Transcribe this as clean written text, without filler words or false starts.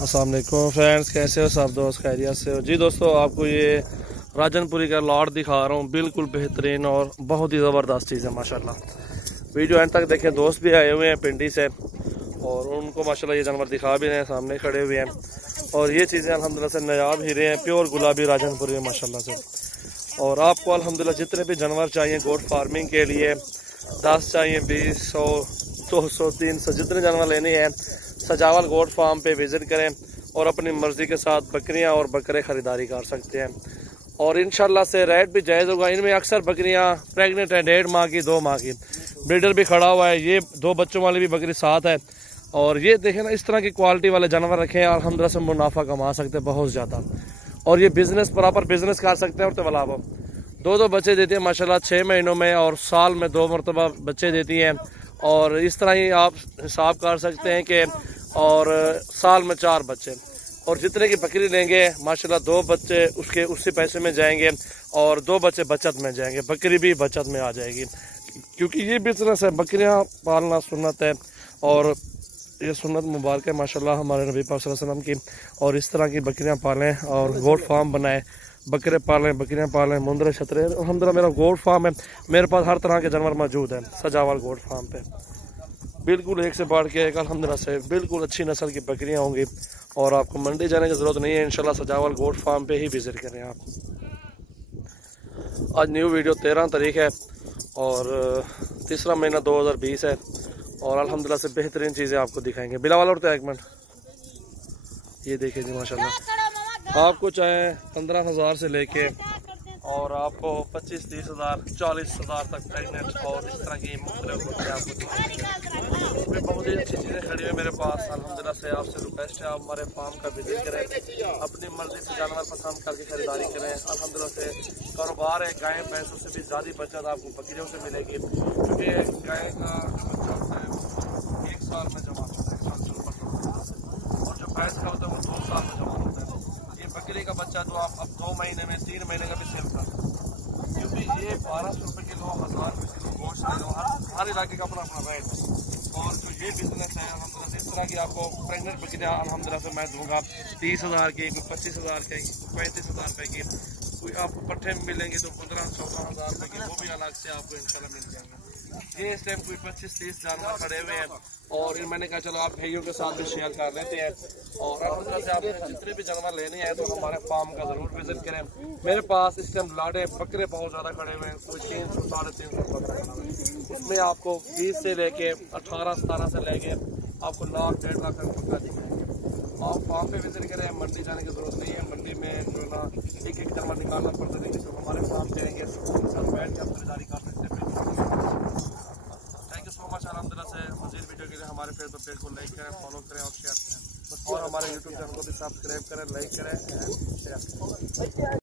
अस्सलाम वालेकुम फ्रेंड्स, कैसे हो सब दोस्त? खैरियत से हो जी? दोस्तों, आपको ये राजनपुरी का लॉट दिखा रहा हूँ। बिल्कुल बेहतरीन और बहुत ही ज़बरदस्त चीज़ है माशाल्लाह। वीडियो एंड तक देखें। दोस्त भी आए हुए हैं पिंडी से और उनको माशाल्लाह ये जानवर दिखा भी रहे हैं, सामने खड़े हुए हैं। और ये चीज़ें अल्हम्दुलिल्लाह से नायाब हीरे हैं, प्योर गुलाबी राजनपुरी में माशाल्लाह से। और आपको अल्हम्दुलिल्लाह जितने भी जानवर चाहिए गोट फार्मिंग के लिए, 10 चाहिए, 20, 100, 200, 300, जितने जानवर लेने हैं सजावल गोट फार्म पे विजिट करें और अपनी मर्जी के साथ बकरियां और बकरे खरीदारी कर सकते हैं। और इंशाल्लाह से रेट भी जायज़ होगा। इनमें अक्सर बकरियां प्रेग्नेंट हैं, 1.5 माह की, 2 माह की। ब्रीडर भी खड़ा हुआ है, ये 2 बच्चों वाली भी बकरी साथ है। और ये देखें ना, इस तरह की क्वालिटी वाले जानवर रखें, अल्हम्दुलिल्लाह से मुनाफा कमा सकते हैं बहुत ज़्यादा। और ये बिजनेस, प्रॉपर बिजनेस कर सकते हैं। और तो अलावा 2 बच्चे देती है माशाल्लाह 6 महीनों में, और साल में 2 मरतबा बच्चे देती हैं। और इस तरह ही आप हिसाब कर सकते हैं कि और साल में 4 बच्चे। और जितने की बकरी लेंगे माशाल्लाह 2 बच्चे उसके उसी पैसे में जाएंगे और 2 बच्चे बचत में जाएंगे, बकरी भी बचत में आ जाएगी। क्योंकि ये बिजनेस है, बकरियां पालना सुन्नत है और ये सुन्नत मुबारक है माशाल्लाह हमारे नबी पाक सल्लल्लाहु अलैहि वसल्लम की। और इस तरह की बकरियां पालें और गोट फार्म बनाएं, बकरे पालें, बकरियां पालें, मुंदरे छतरे। अल्हम्दुलिल्लाह मेरा गोट फार्म है, मेरे पास हर तरह के जानवर मौजूद हैं सजावल गोट फार्म पे। बिल्कुल एक से बढ़ के एक अल्हम्दुलिल्लाह से बिल्कुल अच्छी नस्ल की बकरियां होंगी। और आपको मंडी जाने की ज़रूरत नहीं है, इंशाल्लाह सजावल गोट फार्म पे ही विजिट करें आप। आज न्यू वीडियो 13 तारीख है और 3रा महीना 2020 है। और अल्हम्दुलिल्लाह से बेहतरीन चीज़ें आपको दिखाएंगे। बिलावल और 1 मिनट, ये देखिए जी माशाल्लाह। आपको चाहे 15,000 से लेके और आपको 25, 30 हज़ार, 40 हज़ार तक प्रेगनेंट और इस तरह की मुख्तलिफ आपको इसमें बहुत ही अच्छी चीज़ें खड़ी हुई मेरे पास। अल्हम्दुलिल्लाह से आपसे रिक्वेस्ट है, आप हमारे फार्म का विजिट करें, अपनी मर्जी से जानवर पसंद करके खरीदारी करें। अल्हम्दुलिल्लाह से कारोबार है, गाय भैंसों से भी ज़्यादा बचत आपको बकरियों से मिलेगी। क्योंकि गाय का बच्चा होता है 1 साल में जमा होता है, और जो भैंस का होता है वो 2 साल में जमा होता है। ये बकरी का बच्चा तो आप अब 2 महीने में, 3 महीने का भी सेल कर सकते हैं। क्योंकि ये 1200 रुपये किलो, 1000 रुपये किलो गोश्त है। हर इलाके का अपना अपना रेट है। और जो ये बिजनेस है अल्हम्दुलिल्लाह से, इस तरह की आपको प्रेगनेंट बकरियाँ अल्हम्दुलिल्लाह से मैं दूंगा 30 हज़ार की, 25 हज़ार की, 35 हज़ार रुपये की। कोई आपको पट्टे में मिलेंगे तो 15-14 हज़ार रुपये की, वो भी अलग से आपको इंशाल्लाह मिल जाएंगे। ये इस टाइम कोई 25-30 जानवर खड़े हुए हैं और मैंने कहा चलो आप भाइयों के साथ भी शेयर कर लेते हैं। और अल्हम्दुलिल्लाह से आपने जितने भी जानवर लेने हैं तो हमारे फार्म का ज़रूर विजिट करें। मेरे पास इस टाइम लाड़े बकरे बहुत ज़्यादा खड़े हुए हैं, कोई 300, 350 बकरे। उसमें आपको 20 से लेके 18-17 से लेके आपको लाख, 1.5 लाख तक पक्का दिखाएंगे। आप फार्म पे विजिट करें, मंडी जाने की ज़रूरत नहीं है। मंडी में जो ना एक जानवर निकालना पड़ता है, लेकिन जो हमारे फार्म जाएंगे सुकून के साथ बैठ के आप खरीदारी कर सकते हैं। Thank you so much. अल्हम्दुलिल्लाह से मज़ीद वीडियो के लिए हमारे फेसबुक पेज को लाइक करें, फॉलो करें और शेयर करें। और हमारे यूट्यूब चैनल को भी सब्सक्राइब करें, लाइक करें, शेयर करें।